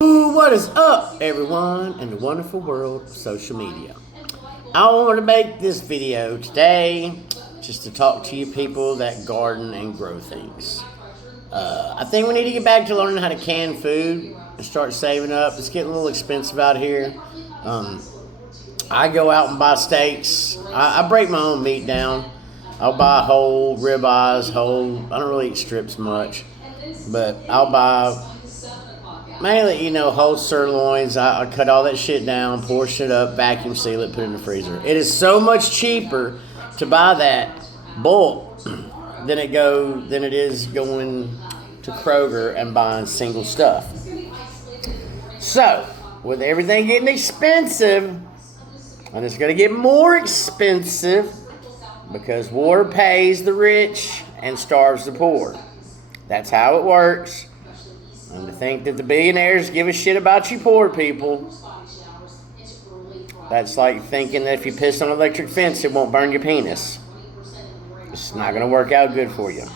Ooh, what is up, everyone, in the wonderful world of social media? I wanted to make this video today just to talk to you people that garden and grow things. I think we need to get back to learning how to can food and start saving up. It's getting a little expensive out here. I go out and buy steaks. I break my own meat down. I'll buy whole ribeyes, whole. I don't really eat strips much, but I'll buy mainly, whole sirloins. I cut all that shit down, portion it up, vacuum seal it, put it in the freezer. It is so much cheaper to buy that bulk than it is going to Kroger and buying single stuff. So, with everything getting expensive, and it's going to get more expensive because war pays the rich and starves the poor. That's how it works. And to think that the billionaires give a shit about you poor people, that's like thinking that if you piss on an electric fence, it won't burn your penis. It's not going to work out good for you.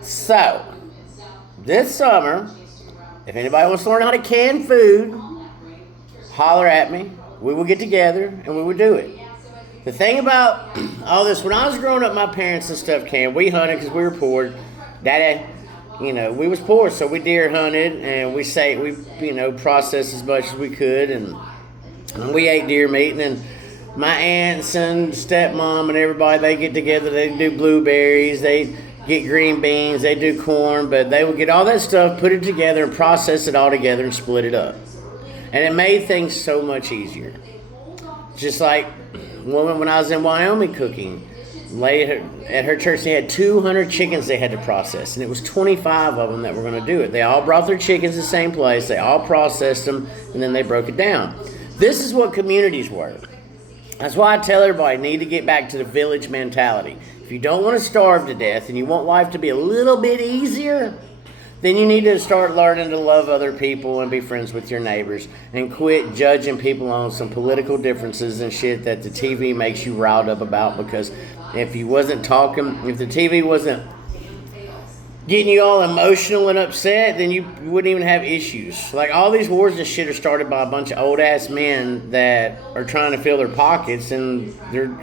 So, this summer, if anybody wants to learn how to can food, holler at me. We will get together and we will do it. The thing about all this, when I was growing up, my parents and stuff canned. We hunted because we were poor. Daddy, we was poor, so we deer hunted and we processed as much as we could, and we ate deer meat. And then my aunts and stepmom and everybody, they get together, they do blueberries, they get green beans, they do corn, but they would get all that stuff, put it together and process it all together and split it up. And it made things so much easier. Just like when I was in Wyoming cooking, at her church, they had 200 chickens they had to process, and it was 25 of them that were going to do it. They all brought their chickens to the same place, they all processed them, and then they broke it down. This is what communities were. That's why I tell everybody, need to get back to the village mentality. If you don't want to starve to death and you want life to be a little bit easier, then you need to start learning to love other people and be friends with your neighbors and quit judging people on some political differences and shit that the TV makes you riled up about. Because if the TV wasn't getting you all emotional and upset, then you wouldn't even have issues. Like, all these wars and shit are started by a bunch of old-ass men that are trying to fill their pockets, and they're,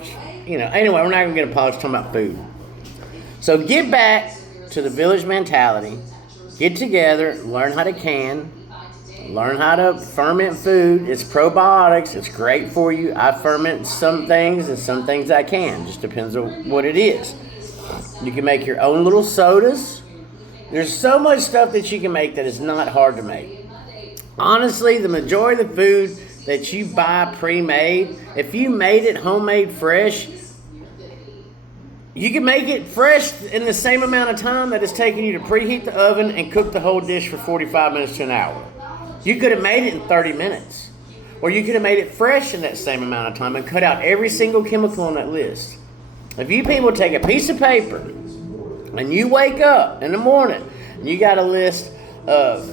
anyway, we're not even going to politics, talking about food. So get back to the village mentality. Get together, learn how to can, learn how to ferment food. It's probiotics. It's great for you. I ferment some things and some things I can. Just depends on what it is. You can make your own little sodas. There's so much stuff that you can make that is not hard to make. Honestly, the majority of the food that you buy pre-made, if you made it homemade fresh, you can make it fresh in the same amount of time that it's taking you to preheat the oven and cook the whole dish for 45 minutes to an hour. You could have made it in 30 minutes. Or you could have made it fresh in that same amount of time and cut out every single chemical on that list. If you people take a piece of paper and you wake up in the morning and you got a list of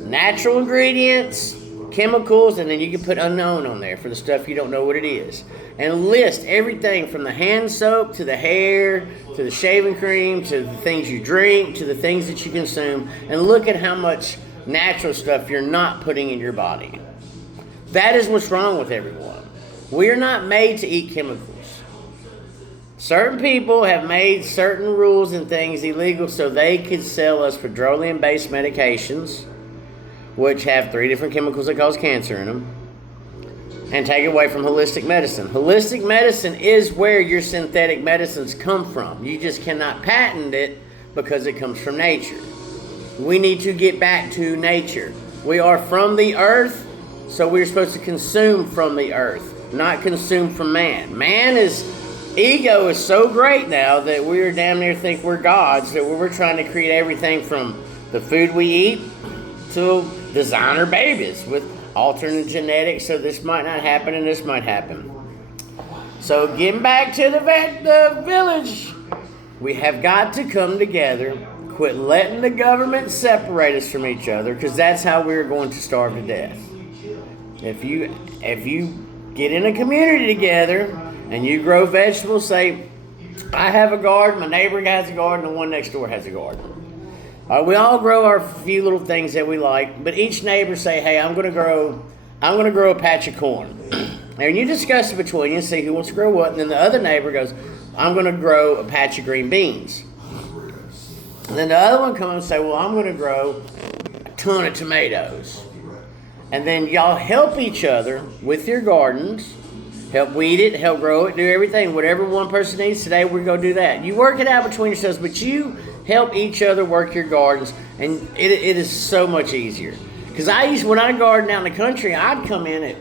natural ingredients, chemicals, and then you can put unknown on there for the stuff you don't know what it is. And list everything from the hand soap to the hair to the shaving cream to the things you drink to the things that you consume, and look at how much natural stuff you're not putting in your body. That is what's wrong with everyone. We're not made to eat chemicals. Certain people have made certain rules and things illegal so they could sell us petroleum-based medications, which have 3 different chemicals that cause cancer in them, and take away from holistic medicine. Holistic medicine is where your synthetic medicines come from. You just cannot patent it because it comes from nature. We need to get back to nature. We are from the earth, so we're supposed to consume from the earth, not consume from man. Ego is so great now that we're damn near think we're gods, that we're trying to create everything from the food we eat to designer babies with alternate genetics, so this might not happen and this might happen. So getting back to the village, we have got to come together, quit letting the government separate us from each other, because that's how we're going to starve to death. If you get in a community together and you grow vegetables, say, I have a garden, my neighbor has a garden, the one next door has a garden. We all grow our few little things that we like, but each neighbor say, "Hey, I'm gonna grow a patch of corn." And you discuss it between you and see who wants to grow what, and then the other neighbor goes, "I'm gonna grow a patch of green beans." And then the other one comes and say, "Well, I'm gonna grow a ton of tomatoes." And then y'all help each other with your gardens. Help weed it, help grow it, do everything. Whatever one person needs today, we're going to do that. You work it out between yourselves, but you help each other work your gardens, and it is so much easier. Because when I garden out in the country, I'd come in at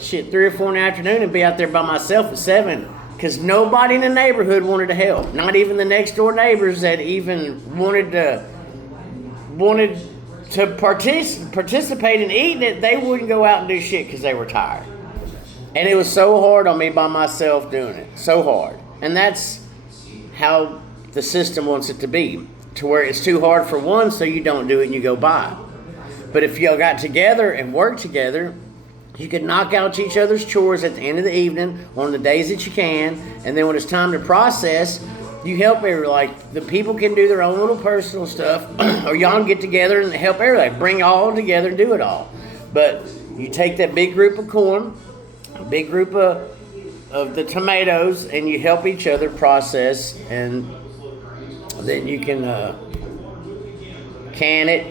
3 or 4 in the afternoon and be out there by myself at 7, because nobody in the neighborhood wanted to help. Not even the next door neighbors that even wanted to participate in eating it. They wouldn't go out and do shit because they were tired. And it was so hard on me by myself doing it. So hard. And that's how the system wants it to be. To where it's too hard for one, so you don't do it and you go by. But if y'all got together and worked together, you could knock out each other's chores at the end of the evening on the days that you can. And then when it's time to process, you help everybody. Like, the people can do their own little personal stuff. Or y'all get together and help everybody. Bring it all together and do it all. But you take that big group of corn, a big group of the tomatoes, and you help each other process, and then you can can it,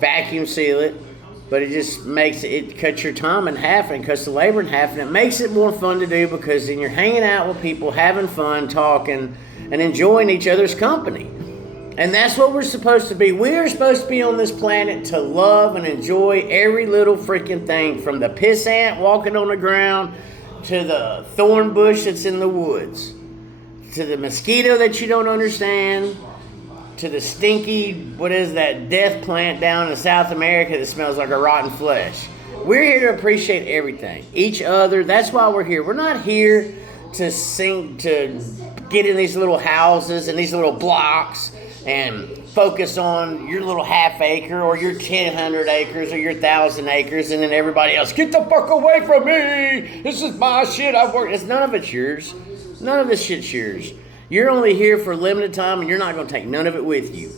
vacuum seal it, but it just it cuts your time in half and cuts the labor in half, and it makes it more fun to do, because then you're hanging out with people, having fun, talking, and enjoying each other's company. And that's what we're supposed to be. We are supposed to be on this planet to love and enjoy every little freaking thing, from the piss ant walking on the ground to the thorn bush that's in the woods, to the mosquito that you don't understand, to the stinky, death plant down in South America that smells like a rotten flesh. We're here to appreciate everything, each other. That's why we're here. We're not here to get in these little houses and these little blocks and focus on your little half acre or your 1,000 acres or your 1,000 acres, and then everybody else, get the fuck away from me. This is my shit. I've worked. None of it's yours. None of this shit's yours. You're only here for a limited time, and you're not going to take none of it with you.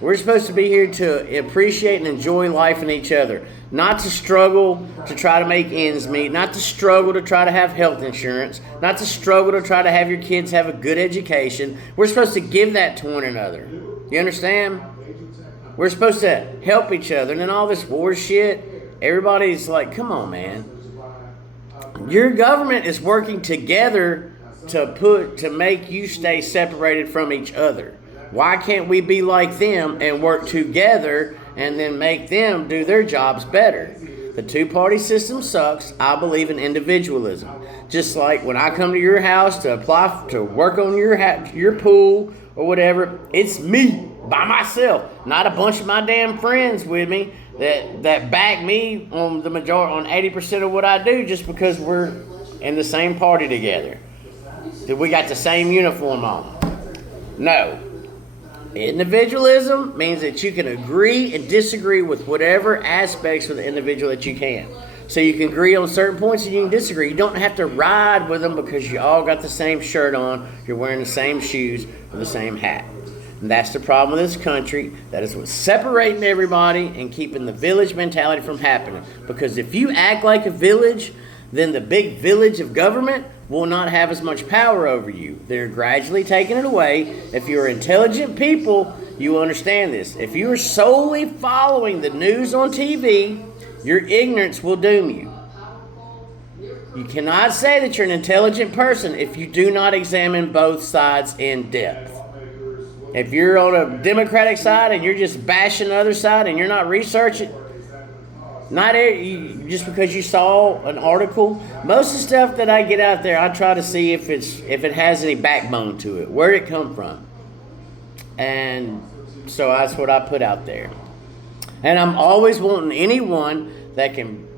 We're supposed to be here to appreciate and enjoy life and each other. Not to struggle to try to make ends meet. Not to struggle to try to have health insurance. Not to struggle to try to have your kids have a good education. We're supposed to give that to one another. You understand? We're supposed to help each other. And then all this war shit, everybody's like, come on, man. Your government is working together to make you stay separated from each other. Why can't we be like them and work together and then make them do their jobs better? The two-party system sucks. I believe in individualism. Just like when I come to your house to apply to work on your pool or whatever, it's me by myself, not a bunch of my damn friends with me that back me on the majority, on 80% of what I do, just because we're in the same party together. That we got the same uniform on. No. Individualism means that you can agree and disagree with whatever aspects of the individual that you can. So you can agree on certain points and you can disagree. You don't have to ride with them because you all got the same shirt on, you're wearing the same shoes or the same hat. And that's the problem with this country. That is what's separating everybody and keeping the village mentality from happening. Because if you act like a village, then the big village of government will not have as much power over you. They're gradually taking it away. If you're intelligent people, you understand this. If you are solely following the news on TV, your ignorance will doom you. You cannot say that you're an intelligent person if you do not examine both sides in depth. If you're on a Democratic side and you're just bashing the other side and you're not researching, just because you saw an article, most of the stuff that I get out there, I try to see if it has any backbone to it. Where'd it come from? And so that's what I put out there. And I'm always wanting anyone that can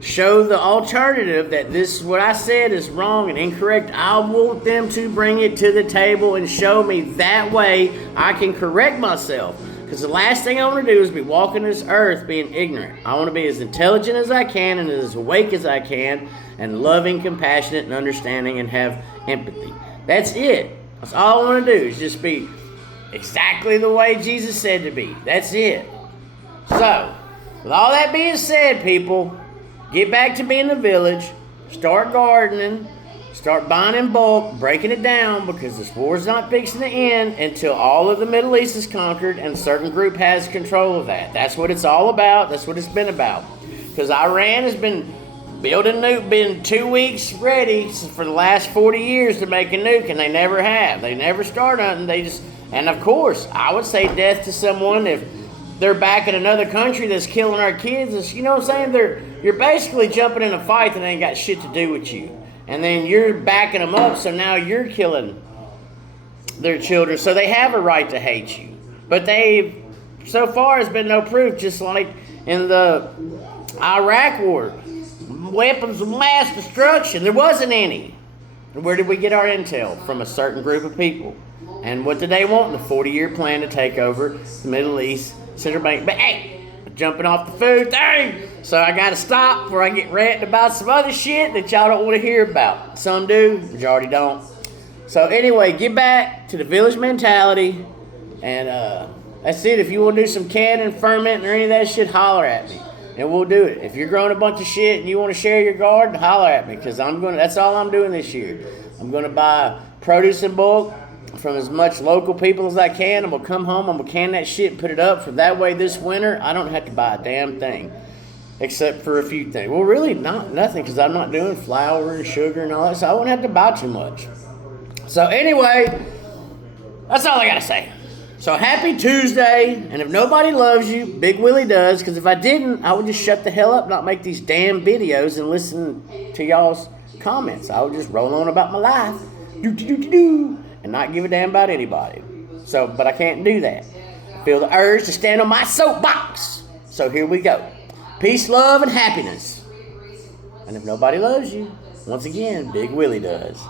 show the alternative, that this is what I said is wrong and incorrect. I want them to bring it to the table and show me. That way I can correct myself. Because the last thing I want to do is be walking this earth being ignorant. I want to be as intelligent as I can and as awake as I can, and loving, compassionate, and understanding, and have empathy. That's it. That's all I want to do, is just be exactly the way Jesus said to be. That's it. So, with all that being said, people, get back to being the village, start gardening, start buying in bulk, breaking it down, because this war's not fixing to end until all of the Middle East is conquered and a certain group has control of that. That's what it's all about. That's what it's been about. Because Iran has been building nuke, been 2 weeks ready for the last 40 years to make a nuke, and they never have. They never start nothing. They just, and of course, I would say death to someone if they're back in another country that's killing our kids. It's, you know what I'm saying? You're basically jumping in a fight that ain't got shit to do with you. And then you're backing them up, so now you're killing their children. So they have a right to hate you. But so far, has been no proof, just like in the Iraq war. Weapons of mass destruction. There wasn't any. Where did we get our intel? From a certain group of people. And what did they want? The 40-year plan to take over the Middle East. Central Bank. But hey, jumping off the food thing. So I got to stop before I get ranting about some other shit that y'all don't want to hear about. Some do, majority don't. So anyway, get back to the village mentality. And that's it. If you want to do some canning, fermenting, or any of that shit, holler at me. And we'll do it. If you're growing a bunch of shit and you want to share your garden, holler at me. Because that's all I'm doing this year. I'm going to buy produce in bulk from as much local people as I can. I'm going to come home, I'm going to can that shit and put it up. For that way this winter, I don't have to buy a damn thing. Except for a few things. Well, really, nothing, because I'm not doing flour and sugar and all that, so I won't have to buy too much. So anyway, that's all I got to say. So happy Tuesday, and if nobody loves you, Big Willie does, because if I didn't, I would just shut the hell up, not make these damn videos and listen to y'all's comments. I would just roll on about my life. And not give a damn about anybody. So, but I can't do that. I feel the urge to stand on my soapbox. So here we go. Peace, love, and happiness. And if nobody loves you, once again, Big Willie does.